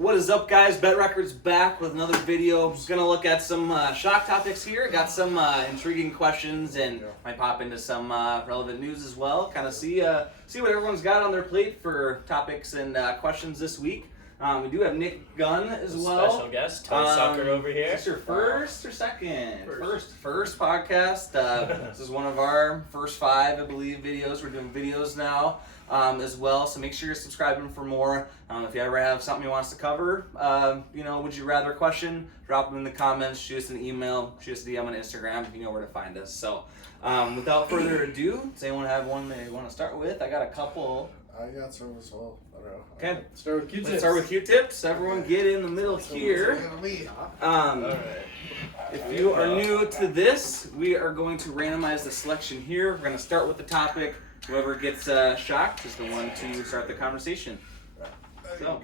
What is up, guys? Bet Records back with another video. Gonna look at some shock topics here. Got some intriguing questions and might pop into some relevant news as well. Kind of see what everyone's got on their plate for topics and questions this week. We do have Nick Gunn as well. Special guest, Tom Sucker over here. Is this your first or second? First podcast. This is one of our first 5, I believe, videos. We're doing videos now as well, so make sure you're subscribing for more. If you ever have something you want us to cover, would you rather question, drop them in the comments, shoot us an email, shoot us a DM on Instagram, you know where to find us. So without further ado, does anyone have one they want to start with? I got a couple. I got some as well. I don't know. Okay. Start with Qtips. Let's start with Qtips. Everyone get in the middle here. If you are new to this, we are going to randomize the selection here. We're going to start with the topic. Whoever gets shocked is the one to start the conversation. So,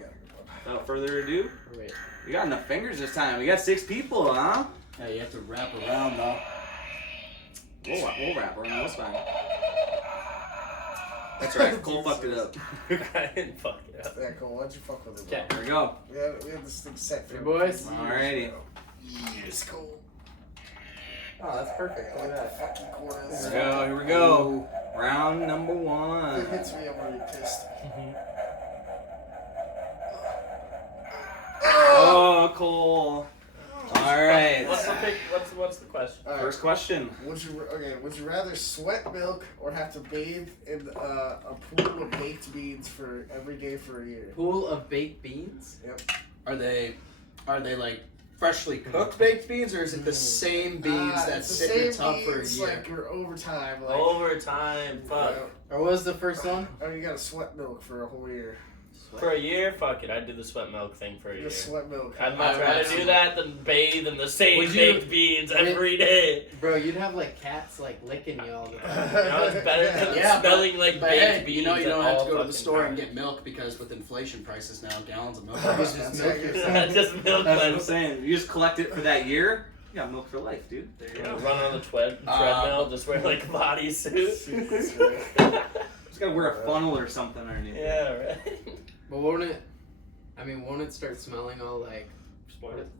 without further ado, we got enough fingers this time. We got 6 people, huh? Yeah, you have to wrap around though. We'll wrap around. That's fine. That's right. Cole fucked it up. I didn't fuck it up. Yeah, Cole, why'd you fuck with it? Okay, here we go. We had this thing set for boys. Alrighty. Yes, Cole. Oh, that's perfect. Look at that. Fucking corners. Here we go. Round number 1. If it hits me, I'm already pissed. Oh, Cole. Alright. What's the question? All right. First question. Would you rather sweat milk or have to bathe in a pool of baked beans for every day for a year? Pool of baked beans? Yep. Are they like freshly cooked baked beans, or is it the same beans that it's the sit in the same tub for a beans, year? like your overtime. Like, Overtime, fuck. Or what was the first one? Or you gotta sweat milk for a whole year. For a year, fuck it. I'd do the sweat milk thing for a year. Just sweat milk. I'd much rather do that than bathe in the same Would you- baked beans every day. Bro, you'd have like cats like licking you all the time. You know, it's better than Yeah, smelling like But baked hey, beans. you know you don't at have all to go to the fucking store and times. get milk, because with inflation prices now, gallons of milk Oh, is that's just milk. right. Just milk. That's what I'm saying. You just collect it for that year. You got milk for life, dude. There you go. Run on the treadmill, just wear like a bodysuit. Just gotta wear a funnel or something underneath. Yeah, right. But won't it start smelling all like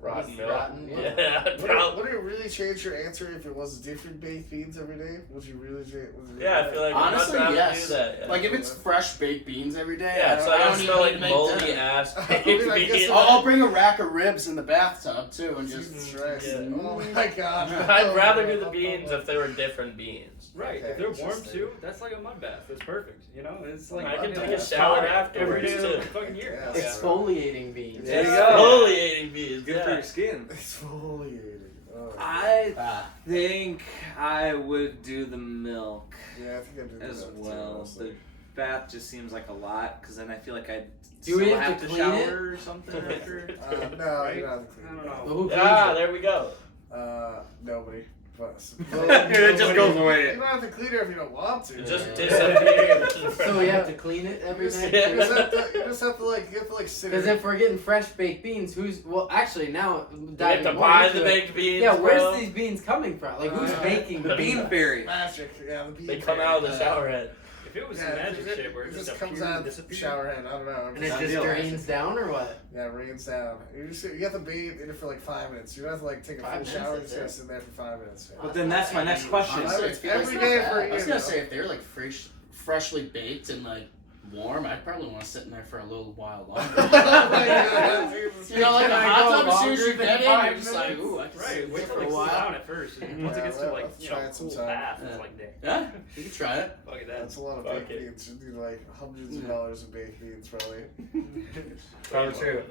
Rotten milk. rotten? Yeah, probably. Would it really change your answer if it was different baked beans every day? Would you really change? Yeah, I feel like Honestly, I'd yes. do that. Yeah. Like if it's fresh baked beans every day, Yeah, so I don't smell like even make moldy dinner. ass I baked mean, I guess beans. I'll bring a rack of ribs in the bathtub too, and just Jesus Christ. Yeah. Oh my God. I'd rather do the beans if they were different beans. Right, Okay, if they're warm interesting. too, that's like a mud bath. It's perfect. You know, it's like I can you take know, a shower every afterwards day too. of the fucking year. Yeah. exfoliating beans. There you go. Exfoliating beans. Good for your skin. Exfoliating. Oh. I think I would do the milk Yeah, I think I did as that too, well. honestly. The bath just seems like a lot, because then I feel like I'd Do we still have have to to clean it? shower or something after. No, Right? you don't have to I clean don't it. know. Well, who Ah, cleans it? there we go. Nobody. But It just goes away. You don't have to clean it if you don't want to. It just Yeah. disappeared. So we have to clean it every night. Yeah. You just have to sit Because there. if we're getting fresh baked beans, actually now You have diving to more buy into the it, baked beans. Yeah, where's bro. these beans coming from? Like who's baking The the bean beans? fairy. Magic. Yeah, the bean They come fairy. out of the shower head. If it was Yeah, magic shit where it just comes appeared out and of the disappeared. shower head. I don't know. And it Not just deal. drains down or what? Yeah, rains down. You have to bathe in it for like 5 minutes. You don't have to like take a 5 full minutes, shower. You that's just gotta it? sit there for 5 minutes. But then that's my next question. Honestly, It's I feel like every it's day not for a bad. I was year, gonna though. say if they're like freshly baked and like warm, I'd probably want to sit in there for a little while longer. You know, like a hot tub, as soon as you get in, you're just like, ooh, I can sit Right, wait here till for it a cools while. down at first. And once it gets to Yeah, like, let's you know, try it cool sometime. bath, Yeah. it's like, day. Yeah, you can try it. Fuck it, That's a lot of Fuck baked it. beans. You do like hundreds of Yeah. dollars of baked beans, probably. Probably true.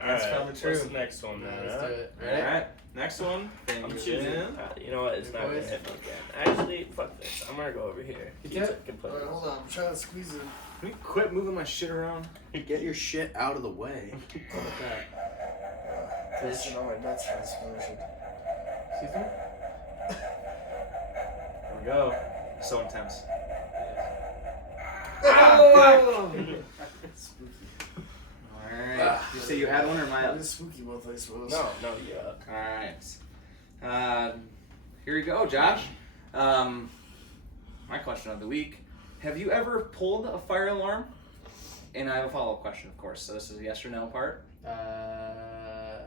Alright, That's probably what's true. the next one, Yeah, man? let's do it. All Ready? right, next one. I'm Fingers choosing. in. You know what? It's not gonna Boys. hit me again. Actually, fuck this. I'm gonna go over here. You get Can put Alright, hold on. I'm trying to squeeze it. Can we quit moving my shit around? Get your shit out of the way. How about that? Testing all my nuts for this motion. Excuse me? Here we go. So intense. Oh! Spooky. Alright. You say you had one or am I up? It's spooky both, I suppose. No, yeah. Alright. Here we go, Josh. My question of the week. Have you ever pulled a fire alarm And I have a follow-up question, of course. So this is a yes or no part. Are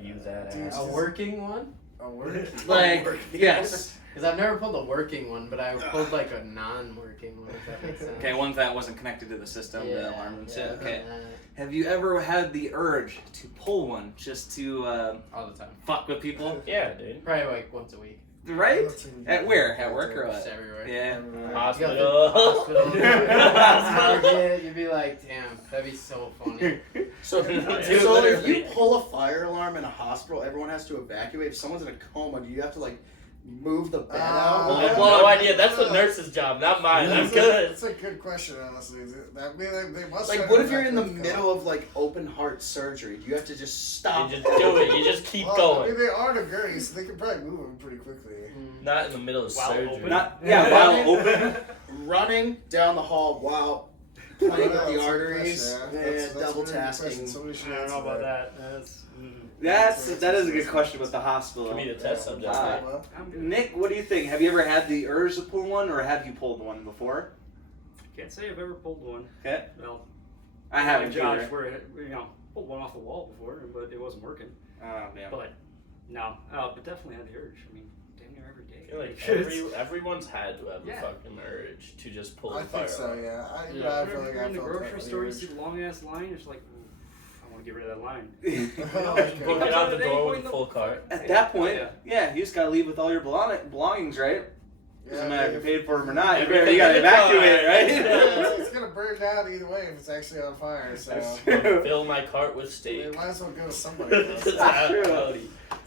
you that Dude, ass? A working one? A word? Like, yes. Because I've never pulled a working one, but I pulled like a non-working one, if that makes sense. Okay, one that wasn't connected to the system, the alarm and shit. Okay. Uh, Have you ever had the urge to pull one just to all the time. fuck with people? Yeah, dude. Probably like once a week. Right? At where? At work or Just what? everywhere. Yeah. You go to Hospital. the hospital. Target, you'd be like, damn, that'd be so funny. So, Dude, so if literally. you pull a fire alarm in a hospital, everyone has to evacuate. If someone's in a coma, do you have to like move the bed out? I have Oh, no idea. That's the nurse's job, not mine. I'm good. That's a good question, honestly. That mean they must. Like, try what to if you're in the evacuate middle of like open heart surgery? Do you have to just stop? You just do it. You just keep Well, I going. mean, they are in a gurney, so they can probably move them pretty quickly. Not in the middle of While surgery. open. Not while open. Running down the hall while playing with That's a the good arteries, question, yeah. and That's a double really good question. tasking. Somebody should I don't know answer about that. that. That is a good question with the Could hospital. be the test subject. Wow. Well, I'm good. Nick, what do you think? Have you ever had the urge to pull one, or have you pulled one before? Can't say I've ever pulled one. Okay. Well, I haven't Josh, either. where pulled one off the wall before, but it wasn't working. Oh man. But no, but definitely had the urge. I mean, damn near every day. I feel like everyone's had to have Yeah. a fucking urge to just pull I a fire think so, alarm. yeah. I Whenever feel like you're I in the felt grocery that store, you urge. see the long ass line. It's like, I want to get rid of that line. Book it out the door with a full cart. At that point, Yeah. yeah, you just gotta leave with all your belongings, right? Doesn't matter if you man. paid for them or not. You Everything gotta in the evacuate, car. right? It's gonna burn down either way if it's actually on fire, so Fill my cart with we steak. might as well go to somebody else. That's true.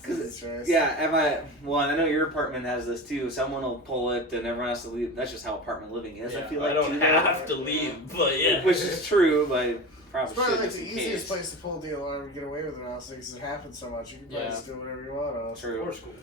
Jesus Christ. Yeah, well, and I know your apartment has this too. Someone will pull it, and everyone has to leave. That's just how apartment living is. I feel like I don't too, have to leave, but yeah. which is true, but probably It's probably should like just the in easiest case. place to pull the alarm and get away with it, honestly, because it happens so much. You can probably Yeah. just do whatever you want, honestly. True. Or school.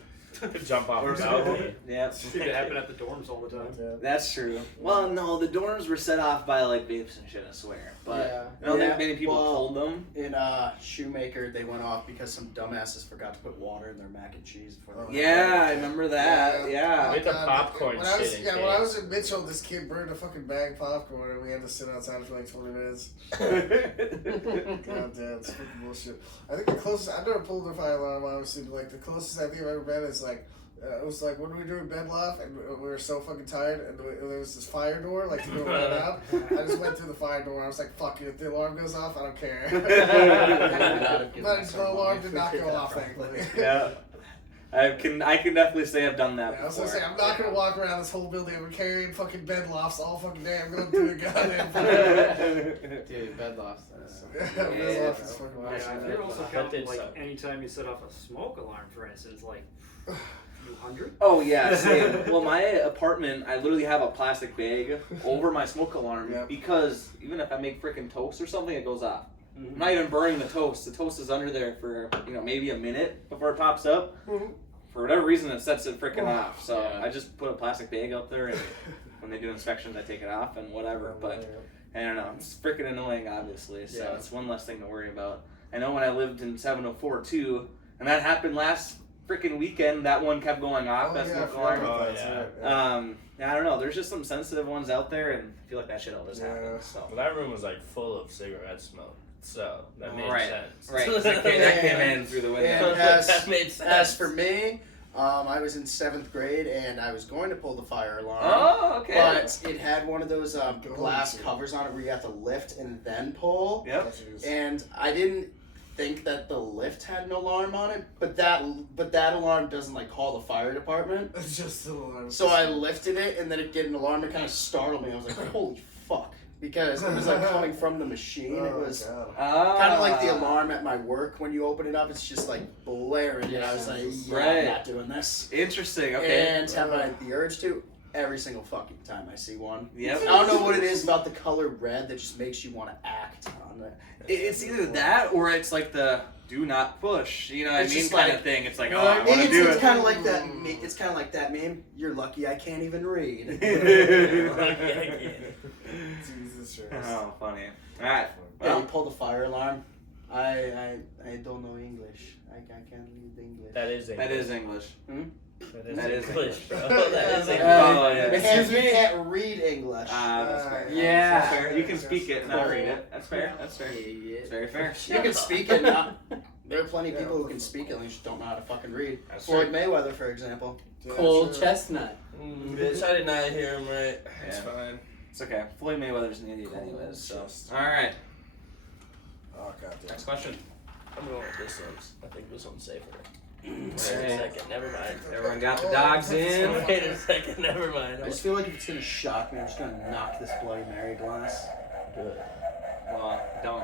Jump off Or the balcony. Yeah, I think it happened at the dorms all the time. Yeah. that's true. Well, no, the dorms were set off by like vapes and shit, I swear. But Yeah. I don't Yeah, think many people well- pulled them. In Shoemaker, they went off because some dumbasses forgot to put water in their mac and cheese before they went Yeah, I remember that. Yeah. With the popcorn when I was, shit in yeah, when I case. was in Mitchell, this kid burned a fucking bag of popcorn and we had to sit outside for like 20 minutes. God damn, it's fucking bullshit. I think the closest, I've never pulled a fire alarm, obviously, but like the closest I think I've ever been is like, it was like when we were doing bed loft and we were so fucking tired and there was this fire door like to go right out. I just went through the fire door. I was like, fuck it, if the alarm goes off, I don't care. But the alarm did not go off, thankfully. Yeah. I can definitely say I've done that Yeah, I was before. gonna say, I'm not gonna walk around this whole building and carrying fucking bed lofts all fucking day. I'm gonna do a goddamn fire. Dude, bed lofts. Yeah, bed loft is fucking Yeah, awesome. if you're also That counting did like suck. anytime you set off a smoke alarm, for instance, like 200. Oh yeah, same. Well, my apartment, I literally have a plastic bag over my smoke alarm Yep. because even if I make freaking toast or something, it goes off. Mhm. I'm not even burning the toast. The toast is under there for maybe a minute before it pops up. Mhm. For whatever reason, it sets it freaking off. So Yeah. I just put a plastic bag up there, and when they do inspections, I take it off and whatever. But I don't know. It's freaking annoying, obviously. So Yeah. it's one less thing to worry about. I know when I lived in 704 too, and that happened last freaking weekend. That one kept going off. Oh, That yeah, I smoke forgot alarm. about Oh, that, yeah. too. Yeah. I don't know. There's just some sensitive ones out there, and I feel like that shit always Yeah. happens. So. Well, that room was like full of cigarette smoke, so that made Right. sense. Right. That came in through the window. And as, That made sense. as for me, I was in 7th grade and I was going to pull the fire alarm. Oh, okay. But it had one of those glass covers on it where you have to lift and then pull. Yep. And I didn't think that the lift had an alarm on it, but that alarm doesn't like call the fire department. It's just a alarm. So I lifted it and then it did an alarm. It kind of startled me. I was like, holy fuck. Because it was like coming from the machine. It was kind of like the alarm at my work when you open it up. It's just like blaring. And I was like, yeah, Right. I'm not doing this. Interesting. Okay. And have I the urge to? Every single fucking time I see one. Yep. I don't know what it is about the color red that just makes you want to act on it. It's either that or it's like the do not push. You know what I It's mean? just Kind like- of thing. It's like, oh, Well, I want to do it's it. kind of like that. It's kind of like that meme. You're lucky I can't even read. Jesus Christ. Oh, funny. All right. Yeah, you Well, pull the fire alarm. I don't know English. I can't read English. That is English. that is English. That is English, bro. That is Oh, English. yeah. Excuse You me? can't read English. That's fair. Yeah. That's fair. You can speak it, not read it. That's fair. That's fair. It's very fair. You can speak it, not. There are plenty of people who can speak it, they just don't know how to fucking read. Floyd Mayweather, for example. Cold chestnut. Bitch, I did not hear him right. It's fine. It's okay. Floyd Mayweather's an idiot anyways, so. Alright. Oh, goddamn. Next question. I'm going with this one. I think this one's safer. Wait a Alright. second, never mind. Everyone got the dogs in. Wait a second, never mind. I just feel like if it's gonna shock me, I'm just gonna knock this Bloody Mary glass. Good. Well, don't.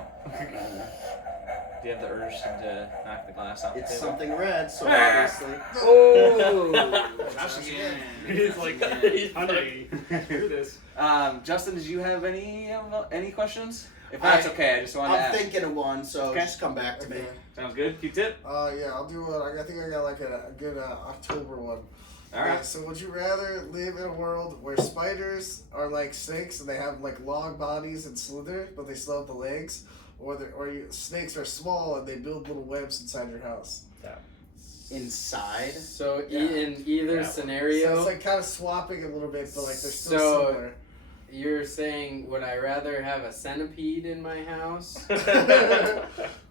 Do you have the urge to knock the glass off the It's table? something red, so obviously. Oh! Josh again. He's like, honey, do this. Justin, did you have any questions? If not, it's okay. I just wanted to I'm ask. thinking of one, so Okay. just come back to me. Okay. Sounds good. Q-tip. Yeah, I'll do one. I think I got like a good October one. All right. Yeah, so would you rather live in a world where spiders are like snakes and they have like long bodies and slither, but they still have the legs, or snakes are small and they build little webs inside your house? Inside? So Yeah. in either So scenario, it's like kind of swapping a little bit, but like they're still So- similar. you're saying, would I rather have a centipede in my house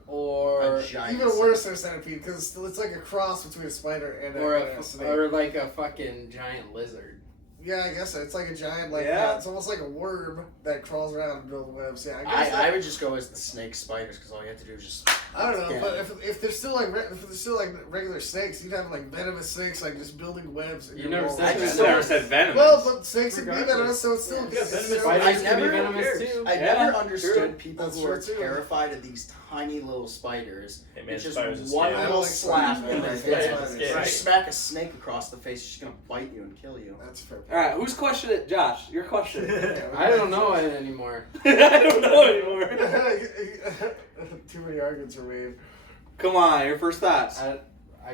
or A giant Even worse than a centipede because it's like a cross between a spider and a snake. or like a fucking giant lizard? Yeah, I guess so. It's like a giant, like Yeah. it's almost like a worm that crawls around and builds webs. Yeah, I guess. I would just go as the snake spiders because all you have to do is just. I don't know, Yeah. but if they're still like regular snakes, you'd have like venomous snakes like just building webs. In You your never walls. said I that. just never said venomous. Well, but snakes would be Regardless. venomous, so it's still. Yeah, it's venomous still- Spiders I can never- be venomous cares? too. I Yeah, never understood true. people That's who are true, too. terrified of these tiny little spiders. Hey, man, It's just spiders are one scary. I little don't like slap spiders, and man. they're I hate dead. spiders. Yeah. You smack a snake across the face, it's just gonna bite you and kill you. That's fair. All right, whose question? It, Josh, your question. I don't know it anymore. I don't know anymore. Too many arguments are made. Come on, your first thoughts. I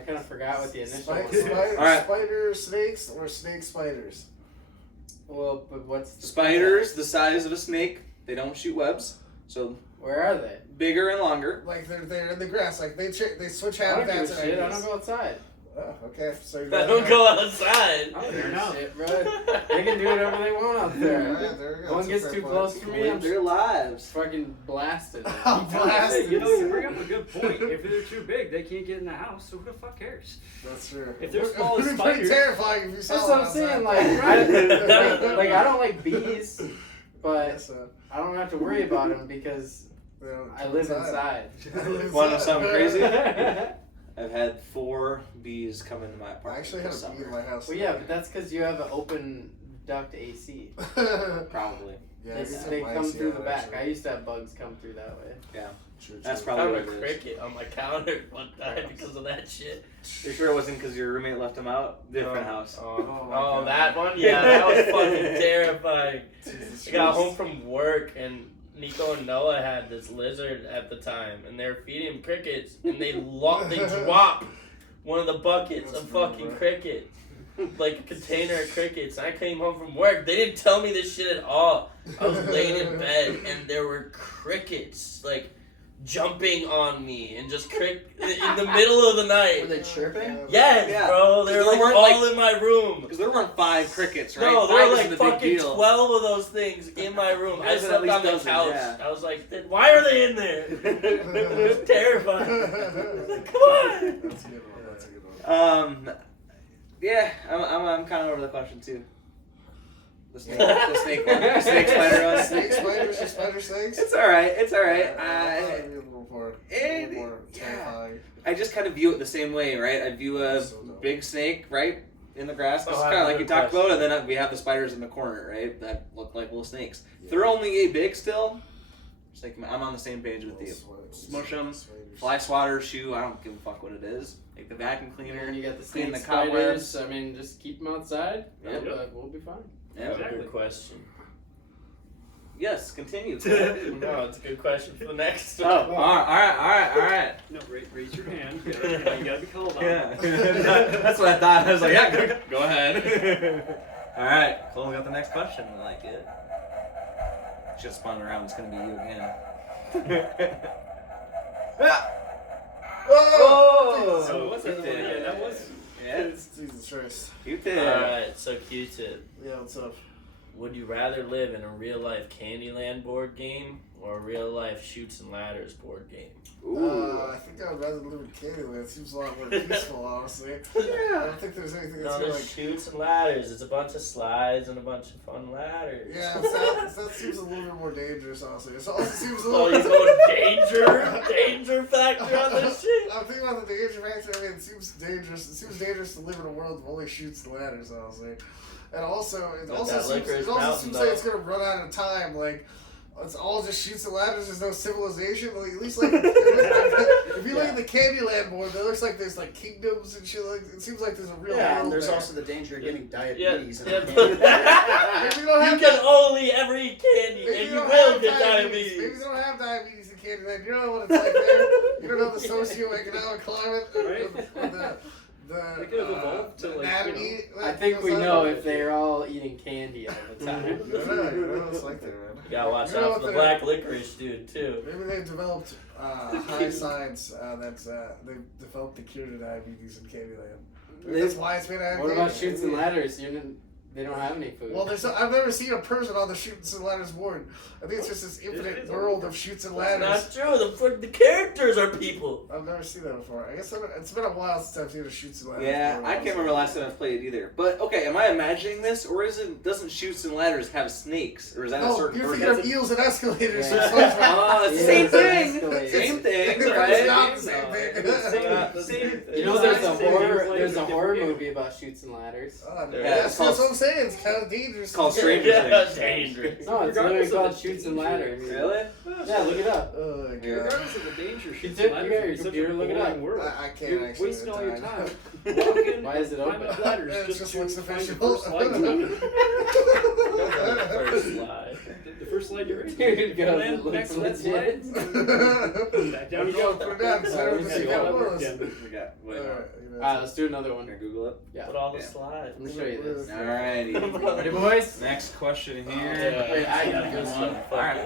kind of forgot what the initial Spider, one was. All right. spider snakes or snake spiders? Well, but what's the Spiders, the size of a snake. They don't shoot webs, so Where are they? bigger and longer. Like they're in the grass. Like they switch I don't give habitats. a and shit. I ideas. don't go outside. Oh, okay. So I don't go outside. I don't Fair give a enough. shit, bro. They can do whatever they want out Yeah, there. there we go. No one That's a gets fair too point. close to me. Live I'm their lives. fucking blasted. I'm blasted. You know, you bring up a good point. If they're too big, they can't get in the house, so who the fuck cares? That's true. If they're small as It'd be pretty spiders- terrifying if you saw That's what I'm one saying. outside. Like, I don't like bees, but Yes, I don't have to worry about them because they don't I come live inside. I live Wanna know inside. something crazy? Well, I've had 4 bees come into my I apartment. actually had this a bee in summer. my house. yeah, but that's because you have an open duct AC. Probably. Yeah, They, I guess they mice, come through yeah, the back. actually. I used to have bugs come through that way. True, That's true. I probably found what a it is. cricket on my counter one time because of that shit. You sure it wasn't because your roommate left them out? Different house. Oh, my Oh, God. that one? Yeah, that was fucking terrifying. Jesus I got Christ. home from work and Nico and Noah had this lizard at the time and they were feeding him crickets and they dropped one of the buckets That's of fucking brutal. crickets. Like a container of crickets. I came home from work. They didn't tell me this shit at all. I was laying in bed and there were crickets like jumping on me and just in the middle of the Were night. they chirping? Yes, Yeah. bro. They were There like weren't, all in my room. Because there weren't 5 crickets, right? No, there 5 were isn't like a big fucking deal. 12 of those things in my room. I There's at slept least on the dozen, couch. yeah. I was like, why are they in there? It was terrifying. I was like, come on. That's a good one. That's a good one. Yeah, I'm kind of over the question too. The snake one, the snake spider one. Snake spiders or spider snakes? It's all right. It's all right. I thought it'd be a little more terrifying. I just kind of view it the same way, right? I view a So dumb. big snake, right, in the grass. It's Oh, I kind have of like a you talked question. about, and then we have the spiders in the corner, right? That look like little snakes. If they're only a big still, just like I'm on the same page with you. Smush them, fly swatter, shoe. I don't give a fuck what it is. Like the vacuum cleaner. And you got the Clean snake the spiders. cobwebs. I mean, just keep them outside. Yep. We'll be fine. Yeah. Exactly. Good question. Yes. Continue. No, it's a good question for the next Oh, all right. No, raise your hand. You gotta be called on. Yeah, that's what I thought. I was like, yeah, go ahead. All right, Cole's got the next question. I like it. Should spun around. It's gonna be you again. Oh! So what's that? Yeah. Yeah, that was. Yeah. Jesus Jesus Christ. Q-tip. Alright, so Q-tip. Yeah, what's up? Would you rather live in a real life Candyland board game or a real life Shoots and Ladders board game? Ooh. I think I would rather live in Candyland. It seems a lot more peaceful, honestly. I Yeah. don't think there's anything that's No, gonna there's like. Shoots and Ladders. It's a bunch of slides and a bunch of fun ladders. Yeah, that seems a little bit more dangerous, honestly. It also seems a Oh, little. you going danger factor on this shit? I'm thinking about the danger factor. I mean, it seems dangerous. It seems dangerous to live in a world of only shoots and ladders, honestly. And also, it But also that seems, licorice it also mountain, seems though. like it's gonna run out of time. Like, it's all just shoots and ladders. There's no civilization. Like, at least like if you look at the Candyland board, it looks like there's like kingdoms and shit. Like, it seems like there's a real Yeah, world and there's there. also the danger of getting Yeah, diabetes. yeah, and but- Maybe we don't you have can only ever eat candy, Maybe and we you don't will have get Maybe diabetes. they don't have diabetes in Candyland. You don't know what it's like there. You don't know the socioeconomic climate. Right. The They could have evolved to, like, anatomy. I think we know if they're all eating candy all the time. You know what it's like there, man. You gotta watch You know out what for the they're- black licorice dude too. Maybe they've developed high science they've developed the cure to diabetes in Candyland. That's why it's made out of What about candy. Shoots and Ladders? They don't have any food. Well, I've never seen a person on the Shoots and Ladders board. I think it's just this infinite is world of Shoots and That's Ladders. not true. The characters are people. I've never seen that before. I guess it's been a while since I've seen a Shoots and Ladders Yeah, board. I can't remember last time I've played it either. But okay, am I imagining this, or doesn't Shoots and Ladders have snakes, or is that a No, certain you're version? thinking of eels and escalators. Yeah. from SpongeBob. Oh, it's the Yeah, same it's thing. escalated. Same thing, It's right? not the same thing. Same. You know, there's a Same horror. like There's a different horror game. movie about Shoots and Ladders. Oh, Yeah, yes, it's called- that's what I'm saying. It's kind of dangerous. It's called Stranger Yeah, Things. dangerous. No, it's Regardless literally of called the Shoots and danger. Ladders. Really? Yeah, look it up. Oh, my God. Yeah. Regardless of the danger, You Shoots took- and Ladders you got your is such a computer, look it up. boring world. I can't You're actually. wasting all your at the time. time. Walking, Why is it climbing open? ladders It just just to looks find the official. first slide. First slide. The first slide you're in. Here it goes, Land it looks next to that legit. slide. Back down you go. Put it down. So I don't see how it was. We got. Wait, Alright, let's do another one. can I Google it? Yeah. Put all the Yeah. slides. Let me show you this. Alrighty. Ready, boys? Next question here. Yeah. Wait, I gotta go Fuck slow. it. Alright,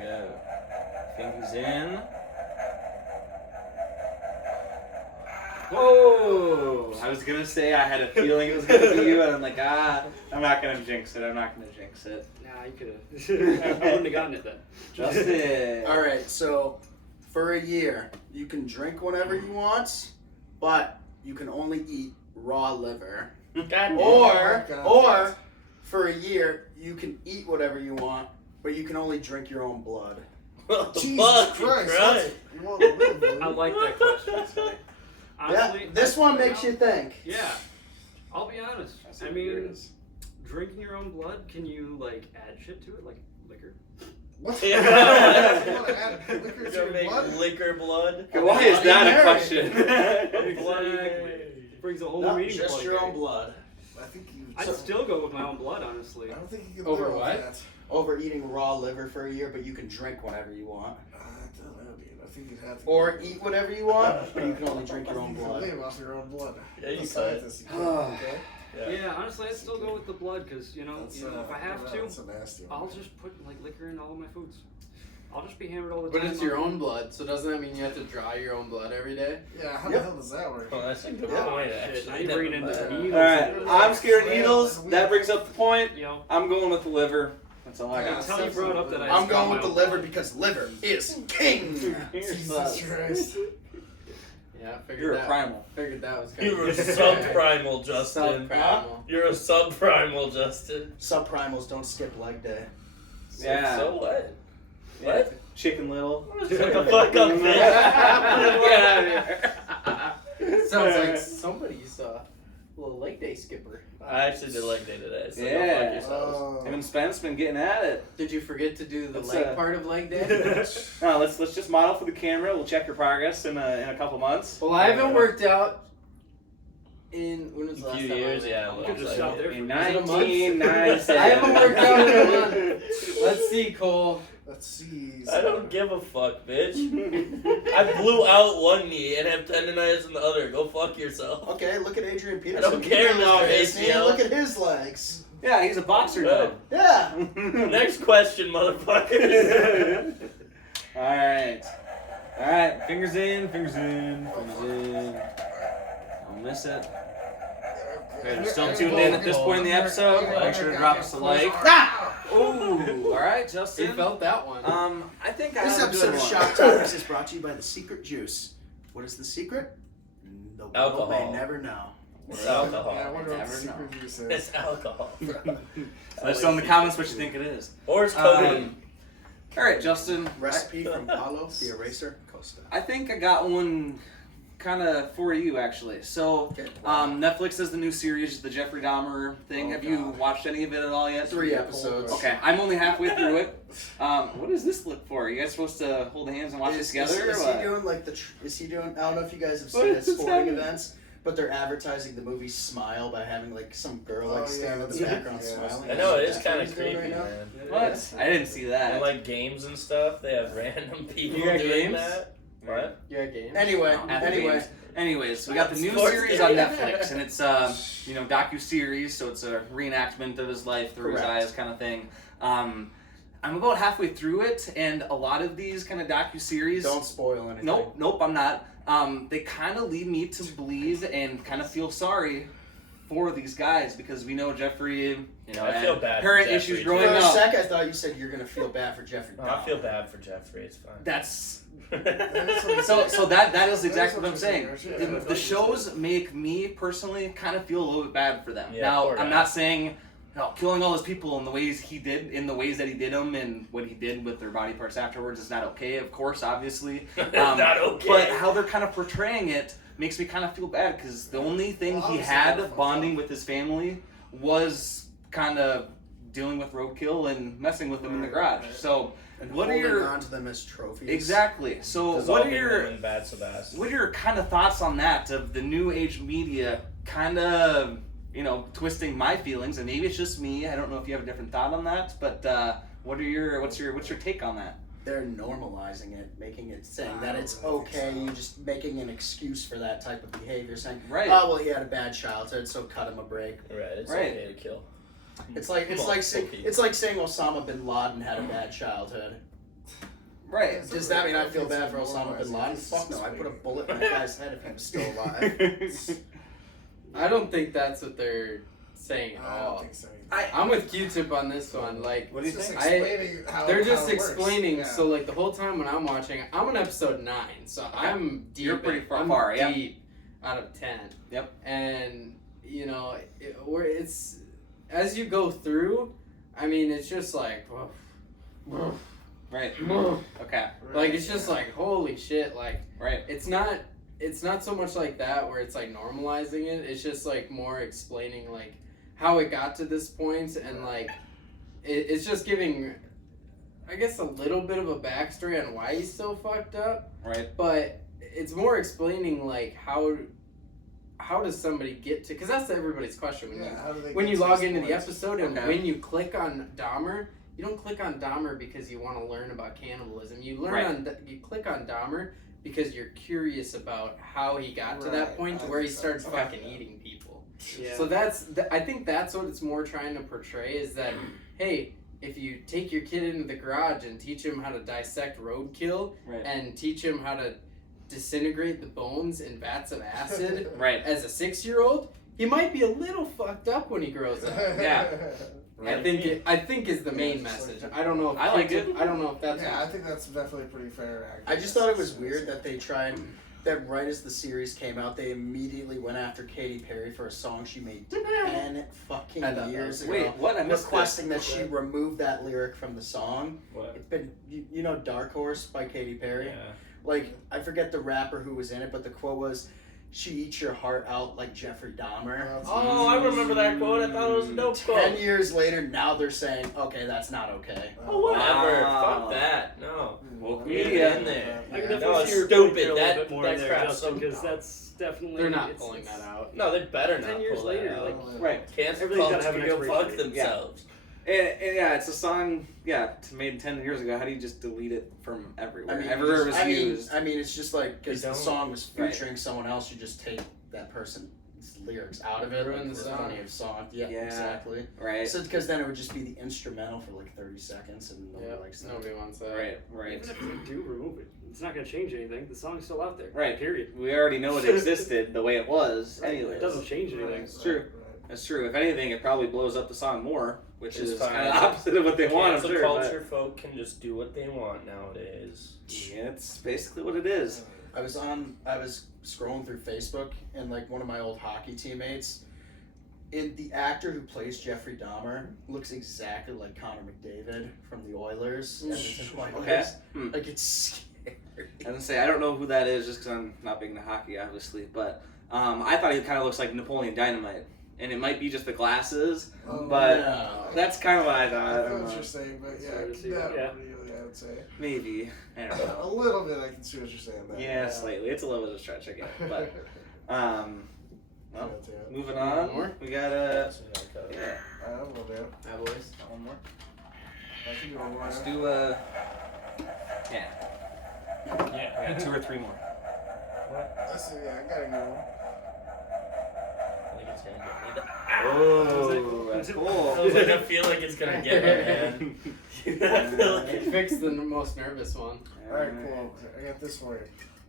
go. Fingers in. Whoa! I was gonna say I had a feeling it was gonna be you, and I'm like, I'm not gonna jinx it. I'm not gonna jinx it. Nah, you could have. I wouldn't have gotten it then. Justin. All right, so for a year, you can drink whatever you want, but you can only eat raw liver. God Or, God. or for a year, you can eat whatever you want, but you can only drink your own blood. What the Jesus fuck? Christ. Right. You want to live, dude. I like that question. Honestly, Yeah, this one makes you think. Yeah, I'll be honest. I mean, drinking your own blood, can you like add shit to it, like liquor? What? Yeah. You want to add liquor You're to gonna your make blood? liquor blood. Why is that a Bloody question? Exactly. It brings a whole No, meaning. just to your blood. own blood. I think you. I'd still go with my own blood, honestly. I don't think you can Over live off what? that. Over eating raw liver for a year, but you can drink whatever you want. I don't know, dude. I think you'd have to. Or eat whatever you want, but you can only drink your own You can blood. live off your own blood. Yeah, you As a could. scientist, you can, okay? Yeah, honestly, I'd still go with the blood because you know, That's, if I have to, that's a nasty one. I'll just put like liquor in all of my foods. I'll just be hammered all the But time. it's your own blood, so doesn't that mean you have to draw your own blood every day? Yeah, how Yep. the hell does that work? Oh, that's a good Yeah. point, Shit, actually. now you're bringing in Never the mind. needles. Alright, I'm scared of needles. That brings up the point. Yo, I'm going with the liver. That's all I Yeah, got. until you brought up that I I'm just got going my with the own liver blood. because liver is king. Jesus Christ. Yeah, figured You're a that. primal. Figured that was You were coming. subprimal, Justin. Subprimal. You're a subprimal, Justin. Subprimals don't skip leg day. Yeah. So what? Yeah, What? Chicken Little. Shut the fuck up, bitch. Get out of here. Sounds like somebody you saw. A little late day skipper. I actually did leg day today, so Yeah. go fuck yourselves. Oh. Him and Spence been getting at it. Did you forget to do the Let's, leg part of leg day? No, let's just model for the camera. We'll check your progress in a couple months. Well, I haven't worked out in when was the A last few time I years, went? yeah. You could just stop there. In for- it a month? 1997. I haven't worked out in a month. Let's see, Cole. Let's see. I don't give a fuck, bitch. I blew out one knee and have tendonitis in the other. Go fuck yourself. Okay, look at Adrian Peterson. don't care, He blew out Mr. his knee, ACL. Look at his legs. Yeah, he's a boxer now. Yeah. Next question, motherfuckers. Alright. Alright, fingers in, fingers in, fingers in. miss it. Okay, they're still tuned in at this point in the episode. Make sure to drop us a like. Ooh, all right, He Justin. felt that one. I think I This have a episode good of one. Shock Topics is brought to you by the Secret Juice. What is the secret? The world Alcohol. may never know. It's alcohol. Yeah, I wonder what the Never secret juice is. It's alcohol. Let us know in the comments what you think it is. Or it's codeine. All right, Justin. Recipe from Paulo, the Eraser Costa. I think I got one kind of for you, actually. So, Okay. Netflix has the new series, the Jeffrey Dahmer thing. Oh, Have you God. watched any of it at all yet? 3 episodes. Okay, I'm only halfway through it. What does this look for? You guys supposed to hold hands and watch it together? Is or he what? doing like the? Is he doing? I don't know if you guys have What seen at is sporting happening? events, but they're advertising the movie Smile by having like some girl like Oh, stand yeah, in the that's- background yeah, smiling. I know, it is That's kind what of he's doing creepy, right now. man. What? I didn't see that. And like games and stuff, they have random people You got doing games? that. What? You got games? Anyway, At the anyway, games. Anyways, we got the new Sports series game. on Netflix, and it's docu-series, so it's a reenactment of his life through Correct. his eyes kind of thing. I'm about halfway through it, and a lot of these kind of docu-series. don't spoil anything. Nope, I'm not. They kind of lead me to believe and kind of feel sorry for these guys because we know Jeffrey, I had feel bad for parent Jeffrey, issues too. growing For a up. sec, I thought you said you're gonna feel bad for Jeffrey. No, I feel bad for Jeffrey. It's fine. That's That's so that is exactly That's what what I'm saying. you're saying. Yeah, The shows make me personally kind of feel a little bit bad for them. Yeah, Now poor I'm guy. not saying killing all those people in the ways he did, in the ways that he did them, and what he did with their body parts afterwards is not okay. Of course, obviously, Not okay. But how they're kind of portraying it makes me kind of feel bad because the only thing Well, he obviously had they're fucked bonding up. with his family was kind of dealing with roadkill and messing with them in the garage. Right. So And what are holding your on to them as trophies. exactly? So what are Dissolving your them in bad Sebastian. what are your kind of thoughts on that of the new age media kind of twisting my feelings? And maybe it's just me. I don't know if you have a different thought on that, but what's your take on that? They're normalizing it, making it saying that it's okay. You're just making an excuse for that type of behavior, saying, Right. "Oh well, he had a bad childhood, so cut him a break." Right, it's Right. okay to kill. It's like saying Osama bin Laden had a bad childhood. Right. Does that mean I feel bad for Osama bin Laden? Fuck no, I put a bullet in that guy's head if he was still alive. I don't think that's what they're saying at I all. don't think so. I'm with Qtip on this one. Like, What do you It's think? just explaining how they're how just it works. explaining. Yeah. So, like, the whole time when I'm watching, I'm on episode 9, so I'm deep. You're pretty I'm far, yeah. deep out of 10. Yep. And it's as you go through. I mean, it's just like, Right. Okay. like it's just like holy shit. Like, Right. it's not so much like that where it's like normalizing it. It's just like more explaining like how it got to this point, and like it's just giving, I guess, a little bit of a backstory on why he's so fucked up. Right. But it's more explaining like how does somebody get to, because that's everybody's question Yeah, how do they when get you to log this into the point? episode, and Okay. when you click on Dahmer, you don't click on Dahmer because you want to learn about cannibalism. You you click on Dahmer because you're curious about how he got to that Right, point to that where he makes started sense. fucking Okay. eating people. Yeah. So I think that's what it's more trying to portray, is that, hey, if you take your kid into the garage and teach him how to dissect roadkill, Right. and teach him how to disintegrate the bones in vats of acid Right. as a 6-year-old, he might be a little fucked up when he grows up. Yeah. I think is the main message. I don't know if I like it. I don't know if that's Yeah, I think that's definitely pretty fair. I just thought it was weird that they tried, that right as the series came out, they immediately went after Katy Perry for a song she made 10 fucking I thought that years was- ago. Wait, what? I missed requesting that she remove that lyric from the song. What? It's been, you know Dark Horse by Katy Perry? Yeah. Like, I forget the rapper who was in it, but the quote was, "She eats your heart out like Jeffrey Dahmer." Oh, I remember that quote. I thought it was a dope quote. 10 years later, now they're saying, okay, that's not okay. Oh, whatever. Wow. Fuck that. No. Woke Get media. it in there. I can No, definitely it's see your stupid. point there a That- little bit more that there, crap's Justin, so because dumb. that's definitely They're not it's- pulling that out. No, they better not 10 years pull later, that out. like, Right. Cancel Everything's gotta culture have an can go fuck expiration date. themselves. And yeah, it's a song, made 10 years ago. How do you just delete it from everywhere? I mean, Everywhere it was I mean, used. it's just like, because They the don't. song was Right. featuring someone else, you just take that person. lyrics out of it. Ruin the there's song. plenty of song. Yeah, Yeah. exactly. Right. So because then it would just be the instrumental for like 30 seconds, and nobody likes that. Nobody wants that. Right. Even if you do remove it, it's not going to change anything. The song's still out there. Right. Period. We already know it existed the way it was. Anyway, It doesn't change anything. It's true. That's true. If anything, it probably blows up the song more, which It's is fine. kind of the opposite of what they want. I'm Cancel sure. culture folk can just do what they want nowadays. Yeah, it's basically what it is. I was scrolling through Facebook, and like one of my old hockey teammates, the actor who plays Jeffrey Dahmer looks exactly like Connor McDavid from the Oilers. Edmonton Oilers. Okay. Like it's scary. I was gonna say I don't know who that is just because I'm not big into hockey, obviously. But I thought he kind of looks like Napoleon Dynamite, and it might be just the glasses. But No. that's kind of what I I thought. I know don't what know. you're saying, but Sorry to see yeah, that. not really, I would say. Maybe I don't A know. little bit, I can see what you're saying there. Yeah, slightly. It's a little bit of a stretch, I guess. But well, Yeah. moving One on. more? We got yeah, I don't know, man. Yeah, boys. one more. I can do one more. Let's do yeah. We got 2 or 3 more. Let's see, yeah, I gotta go. I think it's gonna get me. Oh, that's I cool. was like, I feel like it's gonna get me, man. I feel like Fix the most nervous one. Alright, cool. I got this for you.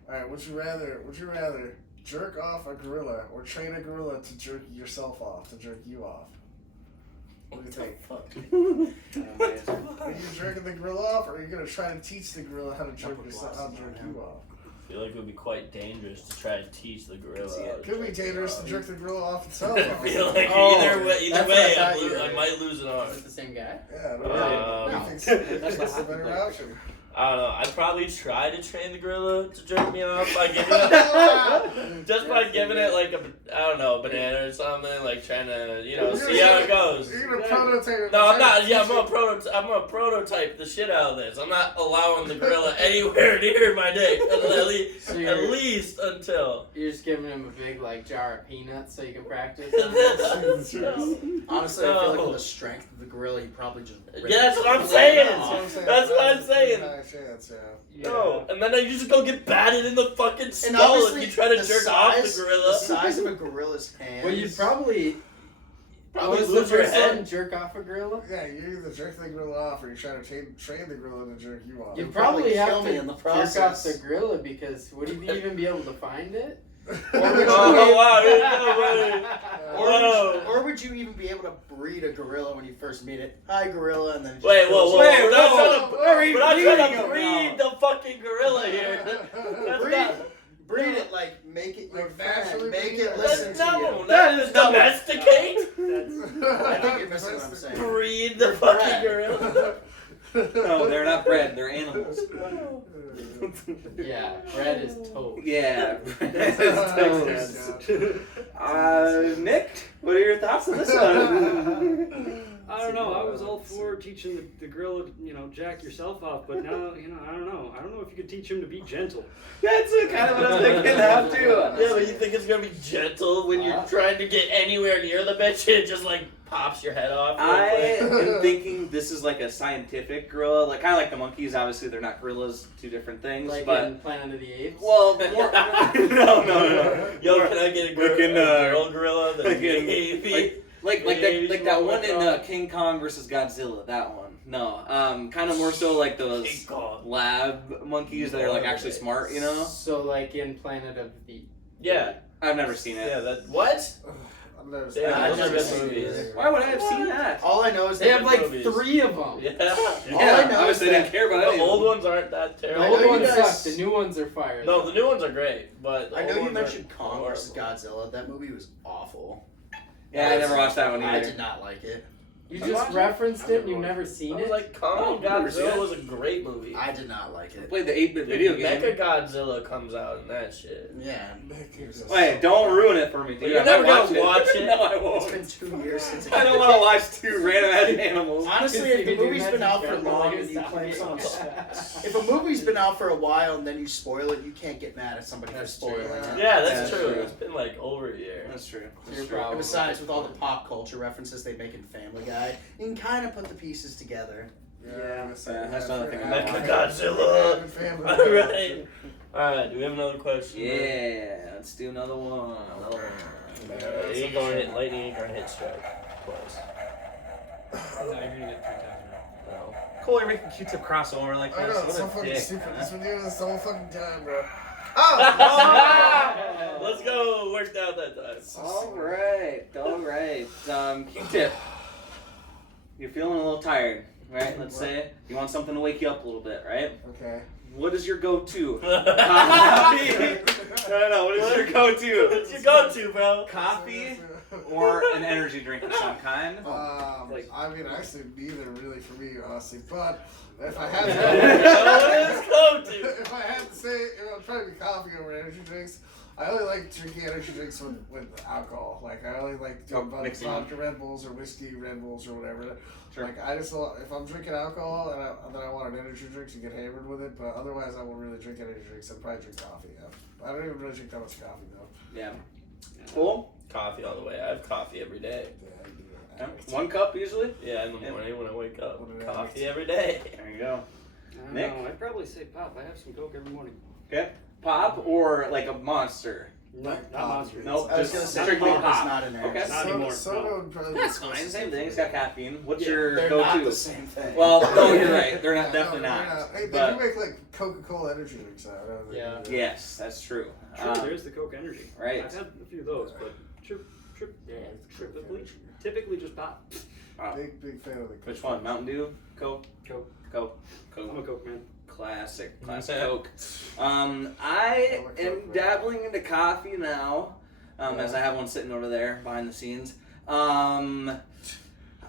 Alright, would you rather jerk off a gorilla or train a gorilla to jerk yourself off, to jerk you off? What do you think? Are you jerking the gorilla off, or are you gonna try to teach the gorilla how to jerk yourself, how to jerk you off? I feel like it would be quite dangerous to try to teach the gorilla. It could be dangerous to jerk the gorilla off itself. I feel like Oh, either that's way, what I thought you were- I might lose an arm. Is it the same guy? Yeah, Um, that's the better option. I don't know. I'd probably try to train the gorilla to jerk me off by giving it, just by giving it like a banana or something, like trying to see how it goes. You're gonna prototype. No, I'm not. Yeah, I'm gonna prototype the shit out of this. I'm not allowing the gorilla anywhere near my dick So at least until. You're just giving him a big jar of peanuts so you can practice. Honestly, I feel like with the strength of the gorilla, he probably just. Yeah, that's what I'm saying. That's That's what I'm saying. Chance, No, and then you just go get batted in the fucking And skull obviously, if you try to the jerk off the size- gorilla. The size of a gorilla's hand. Well, you'd probably Probably was lose the your first head. one jerk off a gorilla? Yeah, you either jerk the gorilla off or you try to train the gorilla to jerk you off. You'd You'd probably probably have kill to me in the jerk off process. the gorilla because would he even be able to find it? Oh wow! No way. Whoa. Or would you even be able to breed a gorilla when you first meet it? Hi, gorilla, and then. Wait, whoa! Wait, We're not whoa. Where are you trying breeding to him breed the fucking gorilla here. That's breed, not. breed it, like, make it your Like, friend. naturally Make breed it it. listen to No, you. that is domesticate. I think you're missing what I'm saying. Breed the fucking gorilla. No, they're not bred. They're animals. Yeah, bread is toast. Yeah. Nick, what are your thoughts on this one? I don't know. I was all for teaching the gorilla, jack yourself off, but now, I don't know. I don't know if you could teach him to be gentle. That's kind of what I'm thinking now too. Yeah, but you think it's gonna be gentle when you're trying to get anywhere near the bitch and it just like pops your head off? I am thinking this is like a scientific gorilla, like kind of like the monkeys. Obviously, they're not gorillas; 2 different things. Like but in Planet of the Apes? well, more, no. Yo, can I get a Like in, girl gorilla? That's like in- baby. Like Asian that one in dog. King Kong versus Godzilla. That one. No, kind of more so like those King Kong. lab monkeys that are like actually smart. So like in Planet of the... Yeah, I've never seen it. yeah. That what? I've never Yeah, I've those are never good seen movies. it. Why would I have seen that? All I know is They have like movies. 3 of them. Yeah. Yeah, I know obviously is they didn't care about The any old of them. ones aren't that The terrible. I old know you ones guys- suck. The new ones are fire. No, though. the new ones are great, but the I know old you ones mentioned are Kong versus horrible. Godzilla. That movie was awful. Yeah, I never watched that one I either. did not like it. You I just watched it. referenced it and you've I never seen I was it? like, Kong Oh, never seen Godzilla it. was a great movie. I did not like I it. played the 8-bit video game. Mecha Godzilla comes out in that shit. Yeah. Wait, don't ruin it for me, dude. You're I might never gonna watch watch it. No, I It's won't. been 2 years since it I don't want to watch 2 random ass animals. Honestly, if the movie's been out for long and you claim someone... If a movie's been out for a while and then you spoil it, you can't get mad at somebody for That's spoiling true. it. Yeah, that's Yeah, true. true. It's been like over a year. That's true. Your That's true. problem. And besides, with all the pop culture references they make in Family Guy, you can kind of put the pieces together. Yeah, that's another thing. Mecha Godzilla. Family. Alright. Alright, do we have another question? Yeah, let's do another one. It ain't gonna hit lightning, ain't gonna hit strike twice. No, you're gonna get 3 times now. No. Cole, you're making Q-tip crossover like I this. know, it's so What a fucking dick. stupid. It's been doing this the whole fucking time, bro. Let's go. Worked out that time. All right. Q-tip. You're feeling a little tired, right? Let's say you want something to wake you up a little bit, right? Okay. What is your go-to? Coffee? No. What is your go-to? What's your go-to, bro? Coffee or an energy drink of some kind? I mean, actually, neither really for me, honestly. But if I had to, if I had to say, I'm trying to be coffee over energy drinks. I only like drinking energy drinks with alcohol. Like I only like mixing vodka Red Bulls or whiskey Red Bulls or whatever. Sure. Like I just if I'm drinking alcohol and then I want an energy drink to get hammered with it, but otherwise I won't really drink energy drinks. I'd probably drink coffee. Yeah. I don't even really drink that much coffee though. Yeah. Cool. Coffee all the way. I have coffee every day. Yeah. 1 cup usually? Yeah, in the morning when I wake up. What an Coffee addict. every day. There you go. I don't Nick? know, I'd probably say pop. I have some Coke every morning. Okay. Pop or like a Monster? No, not Monster. Nope. I was just gonna say strictly pop is pop. not an energy. Okay. Not anymore. Soda No. would probably be That's fine. Same thing. It's got caffeine. What's Yeah, your They're go-to? not the same thing. Well, no, you're right. They're not Yeah, definitely no, not. they're not. Hey, they But do make like Coca-Cola energy drinks out of it. Yeah. yes, that's true. True, there's the Coke Energy. right. I've had a few of those, but typically just pop. Big fan of the Coke. Which one? Mountain Dew? Coke? Coke. Coke. I'm a Coke. Coke man. Classic Mhm. Coke. I I'm a Coke am man. dabbling into coffee now, as I have one sitting over there behind the scenes.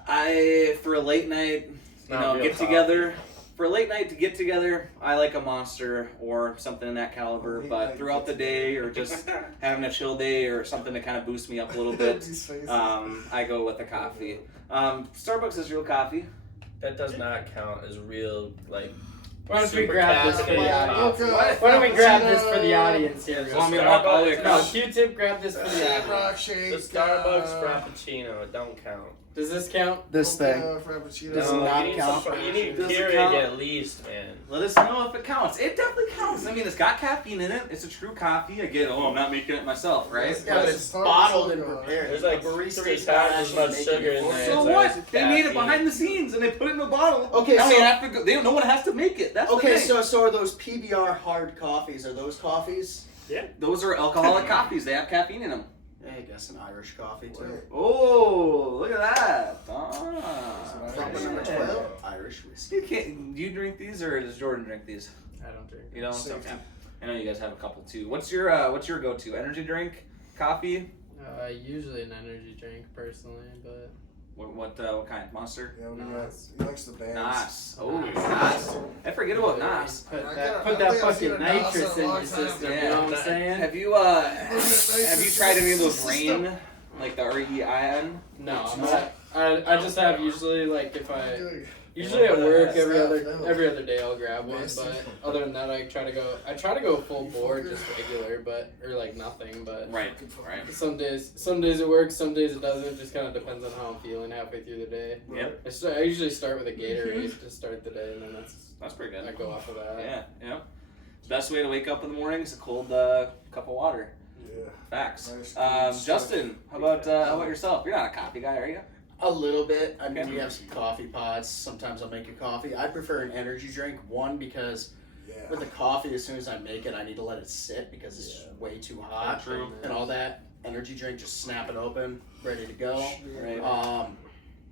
I for a late night, not real get coffee. together. For a late night to get together, I like a Monster or something in that caliber. Late But night throughout the get day or just having a chill day or something to kind of boost me up a little bit, These faces. I go with the coffee. Starbucks is real coffee. That does not count as real, like. Why don't we super grab this for the caffeine audience? coffee. Why don't we grab this for the audience here? You want me to walk all the way No, across? Q-tip, grab this for the audience. Shamrock shake. The Starbucks Frappuccino, it don't count. Does this count? This thing. Frappuccino. Does No, not you need count. some- You need Doesn't Keurig count. at least, man. Let us know if it counts. It definitely counts. I mean, it's got caffeine in it. It's a true coffee. I get, I'm not making it myself, right? Yes. Yeah, but it's bottled and prepared. There's like Baristas 3 don't times as actually much make sugar it in for there. you. So as what? there is They made it caffeine. behind the scenes and they put it in a bottle. Okay, now so- you have to go. No one has to make it. That's Okay, the thing. so are those PBR hard coffees? Are those coffees? Those are alcoholic coffees. They have caffeine in them. Yeah, I guess an Irish coffee too. Wait. Oh, look at that. Proper number 12, Irish whiskey. You can't. Do you drink these or does Jordan drink these? I don't drink. You don't. Safety. Okay. I know you guys have a couple too. What's your go-to? Energy drink, coffee? Usually an energy drink personally, but What kind? Monster? Yeah, Nas. he likes the bands. Nas. Oh, Nas. Nas. I forget about Nas. Put I that, don't put that think I've seen fucking a Nas nitrous in a in long your time. system. Yeah. You know what I'm saying? Have you tried any of those rain, like the REIN? No, I'm not. I just have usually like if I Dude, usually at work Stop, no. every other day I'll grab one, Nasty. but other than that I try to go full board, just regular, but or like nothing, but Right. Right. some days it works, some days it doesn't. Just kind of depends on how I'm feeling halfway through the day. Yep. I usually start with a Gatorade to start the day, and then That's pretty good. I go off of that. Yeah. Yeah. Best way to wake up in the morning is a cold cup of water. Yeah. Facts. Nice, cool stuff. Justin, how about yourself? You're not a coffee guy, are you? A little bit. I mean, Okay. we have some coffee pods. Sometimes I'll make a coffee. I prefer an energy drink. One, because Yeah. with the coffee, as soon as I make it, I need to let it sit because it's just way too hot. True. And all that. Energy drink, just snap it open, ready to go. Right.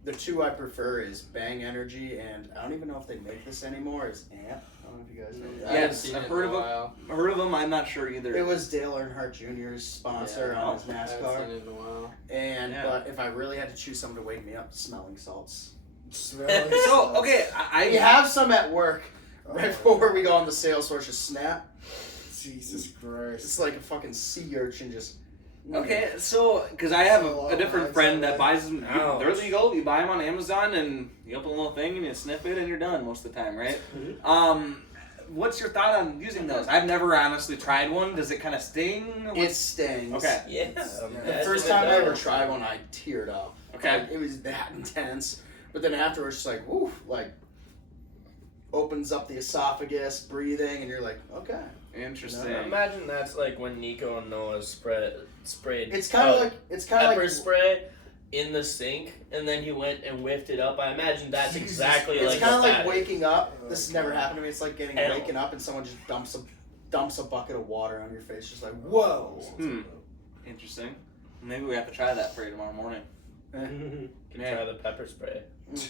The 2 I prefer is Bang Energy, and I don't even know if they make this anymore, is Amp. I don't know if you guys know I that. Yeah. haven't seen I've it heard in a of it. while. Heard of them? I'm not sure either. It was Dale Earnhardt Jr.'s sponsor Yeah, on his I haven't NASCAR. seen it in a while. And Yeah. but if I really had to choose something to wake me up, smelling salts. Smelling So salts. okay, I We have some at work Oh, right before we go on the sales floor. Just snap. Jesus Christ. It's like a fucking sea urchin just. Okay, so because I have So, a different friend that buys them. Ouch. They're legal. You buy them on Amazon and you open a little thing and you sniff it and you're done most of the time, right? What's your thought on using those? I've never honestly tried one. Does it kind of sting? It stings. Okay. Yeah. The first time I ever tried one, I teared up. Okay. Like, it was that intense. But then afterwards, it's like, woof, like, opens up the esophagus, breathing, and you're like, okay. Interesting. Imagine that's like when Nico and Noah sprayed. It's kind of pepper like spray in the sink, and then he went and whiffed it up. I imagine that's exactly it's like. kind of what like that waking up. This has never happened to me. It's like Hell. waking up and someone just dumps a bucket of water on your face, just like whoa. Interesting. Maybe we have to try that for you tomorrow morning. Can try the pepper spray.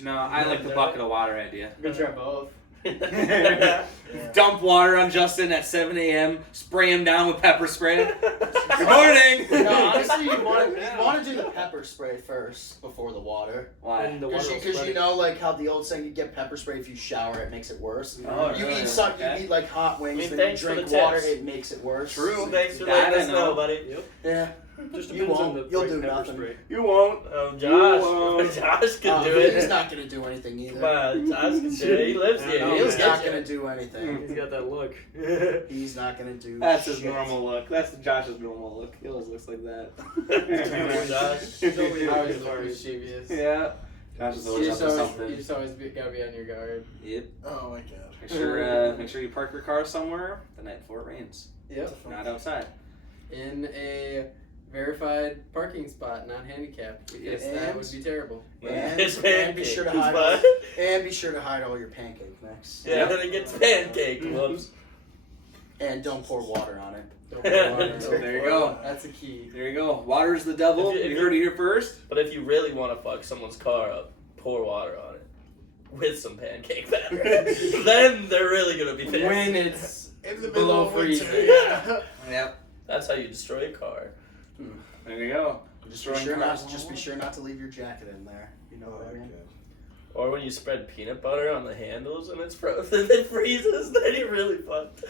No, I like the bucket of water idea. We try both. Dump water on Justin at 7 a.m. Spray him down with pepper spray. Good morning. No, honestly, you want to do the pepper spray first before the water. Why? And the water will Because spread you it. know, like how the old saying, you get pepper spray if you shower, it makes it worse. Oh, You really? eat some, Okay. you eat like hot wings, I mean, then thanks you for drink the water, tips. it makes it worse. True. Thanks for That letting I us know. know, buddy. Yep. Yeah. Just You depends on won't. the You'll right do pepper nothing. spray. You won't. Oh, Whoa. Josh can do He's it. not gonna do anything either. Come on, Josh can do it. He lives I here. know, He'll He's man. not get gonna you. do anything. He's got that look. He's not gonna do. That's his shit. normal look. That's Josh's normal look. He always looks like that. Josh. I always look mischievous. Yeah. Josh is always You up just to always, something. you just always gotta be on your guard. Yep. Oh my god. Make sure you park your car somewhere the night before it rains. Yep. Not outside. In a verified parking spot, not handicapped, because that And- would be terrible. And, His and pancake. be sure to He's hide. fine. And be sure to hide all your pancake mix. Yeah, then it gets pancake. Whoops. And don't pour water on it. Don't put water So on it. there you go. That's a key. There you go. Water's the devil. If You you- heard it here first. But if you really want to fuck someone's car up, pour water on it with some pancake batter. Then they're really gonna be pissed. When it's In the below middle of winter. freezing. Yeah. Yep. That's how you destroy a car. There you go. Just be sure not to leave your jacket in there. You know what I mean? Or when you spread peanut butter on the handles and it's frozen, it freezes. Then you're really fucked.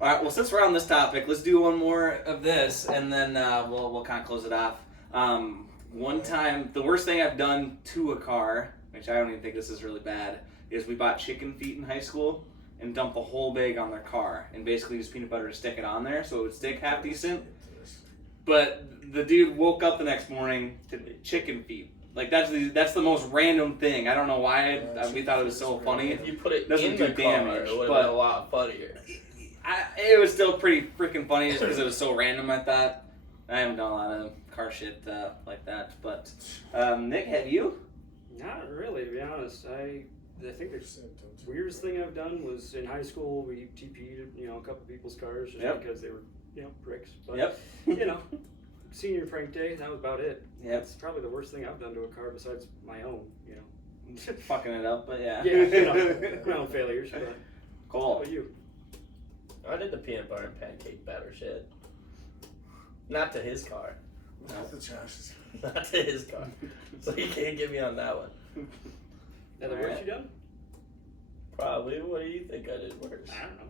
All right. Well, since we're on this topic, let's do one more of this, and then we'll kind of close it off. One time, the worst thing I've done to a car, which I don't even think this is really bad, is we bought chicken feet in high school and dumped the whole bag on their car, and basically used peanut butter to stick it on there, so it would stick half decent. But the dude woke up the next morning to chicken feet. Like that's the most random thing. I don't know why we thought it was so funny. If you put it Doesn't in do the car, damage, it would have but- been a lot funnier. It was still pretty freaking funny just because it was so random. I thought I haven't done a lot of car shit like that. But Nick, have you? Not really, to be honest. I think the weirdest thing I've done was in high school. We TP'd, a couple people's cars just Yep. because they were, pricks. But Yep. Senior prank day. That was about it. Yep. That's probably the worst thing I've done to a car besides my own. Fucking it up, but yeah. Yeah, my own failures. But how Cool. about you? I did the peanut butter and pancake batter shit. Not to his car. That's the Josh's. Not to his car. So you can't get me on that one. And the worst Alright. you done? Probably. What do you think I did worse? I don't know.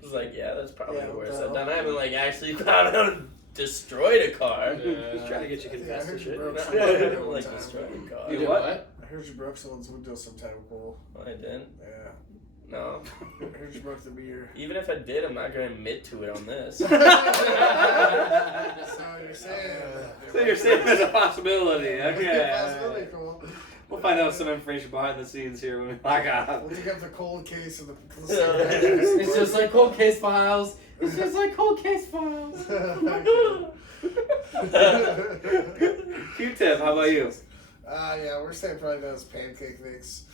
I was like, yeah, that's probably Yeah, the worst well, I've done. I haven't actually gone out and destroyed a car. Just trying to get you Yeah, I confessed heard to you shit. broke I something haven't one like time. destroyed a car. You Do did what? what? I heard you broke someone's window sometime, Cole. I didn't. Yeah. No. I heard you broke the mirror. Even if I did, I'm not going to admit to it on this. So you're saying. So you're saying there's a possibility. Okay. Possibility, Cole. We'll find out some information behind the scenes here when we log out. We'll dig up the cold case of the. It's just like cold case files. It's just like cold case files. Q-tip, how about you? Yeah, we're saying probably those pancake mix.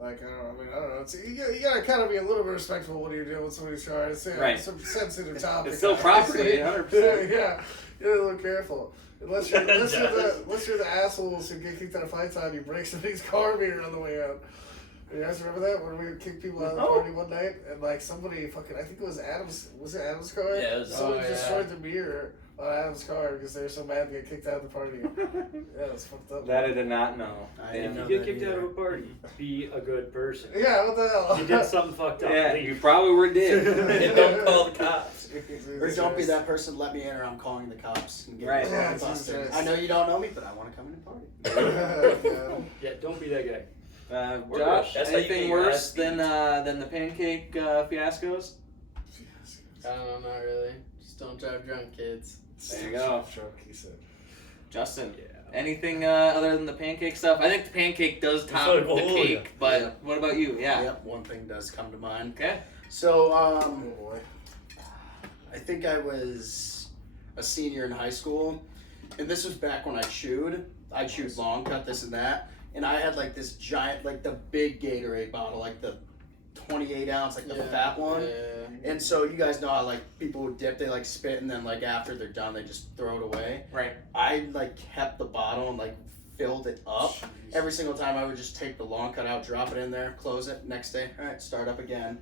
Like, I don't know. It's, you gotta kind of be a little bit respectful when you're dealing with somebody's car. It's Right. some sensitive topic. It's still property, 100%. Yeah, you gotta look careful. Unless you're the assholes who get kicked out of fights on, you break somebody's car mirror on the way out. You guys remember that when we would kick people out of the party one night and like somebody fucking, I think it was Adam's. Was it Adam's car? Yeah, it was. Someone destroyed the mirror on Adam's car because they were so mad to get kicked out of the party. Yeah, it was fucked up. That I did not know. I Damn. didn't know You get that kicked out of either. a party. Be a good person. Yeah, what the hell? You did something fucked up. Yeah, Leave. you probably were And dead. don't call the cops. Or don't be that person, let me in or I'm calling the cops. And Right. Yeah, busted. Jesus. I know you don't know me, but I want to come in and party. Yeah. Yeah, don't be that guy. Josh, That's how you anything get your worse ass than the pancake fiascos? I don't know, not really. Just don't drive drunk, kids. There you go. Drunk, he said. Justin. Yeah. Anything other than the pancake stuff? I think the pancake does top like, the oh, cake, yeah. but Yeah. what about you? Yeah. Yep, one thing does come to mind. Okay. So, Oh boy. I think I was a senior in high school, and this was back when I chewed. I chewed long cut, this and that, and I had like this giant, like the big Gatorade bottle, like the 28 ounce, like the fat one. Yeah. And so you guys know how like people would dip, they like spit, and then like after they're done, they just throw it away. Right. I like kept the bottle and like filled it up. Every single time I would just take the long cut out, drop it in there, close it, next day, all right, start up again.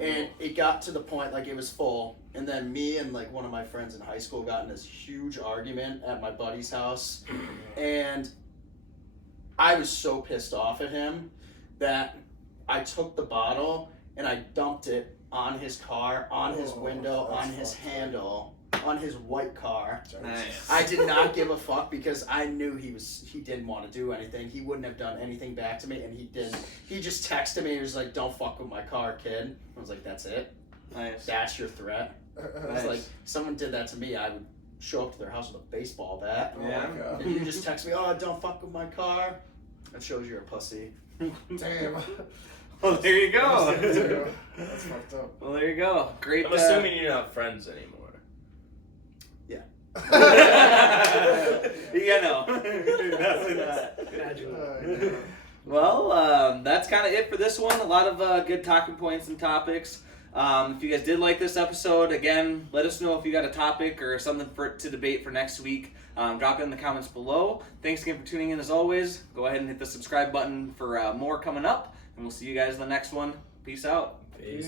And it got to the point like it was full, and then me and like one of my friends in high school got in this huge argument at my buddy's house, and I was so pissed off at him that I took the bottle and I dumped it on his car, on his window, on his handle, on his white car. Nice. I did not give a fuck because I knew he didn't want to do anything. He wouldn't have done anything back to me, and he didn't. He just texted me. He was like, "Don't fuck with my car, kid." I was like, "That's it? Nice. That's your threat?" It's like someone did that to me, I would show up to their house with a baseball bat. Yeah. Oh my god. And you just text me, "Oh, don't fuck with my car." That shows you're a pussy. Damn. Well, there you go. That's fucked up. Well, there you go. Great. I'm assuming you're not friends anymore. Yeah, no. Definitely not. Imagine that. Yeah. Well, that's kind of it for this one. A lot of good talking points and topics. If you guys did like this episode, again, let us know if you got a topic or something to debate for next week. Drop it in the comments below. Thanks again for tuning in as always. Go ahead and hit the subscribe button for more coming up, and we'll see you guys in the next one. Peace out. Peace.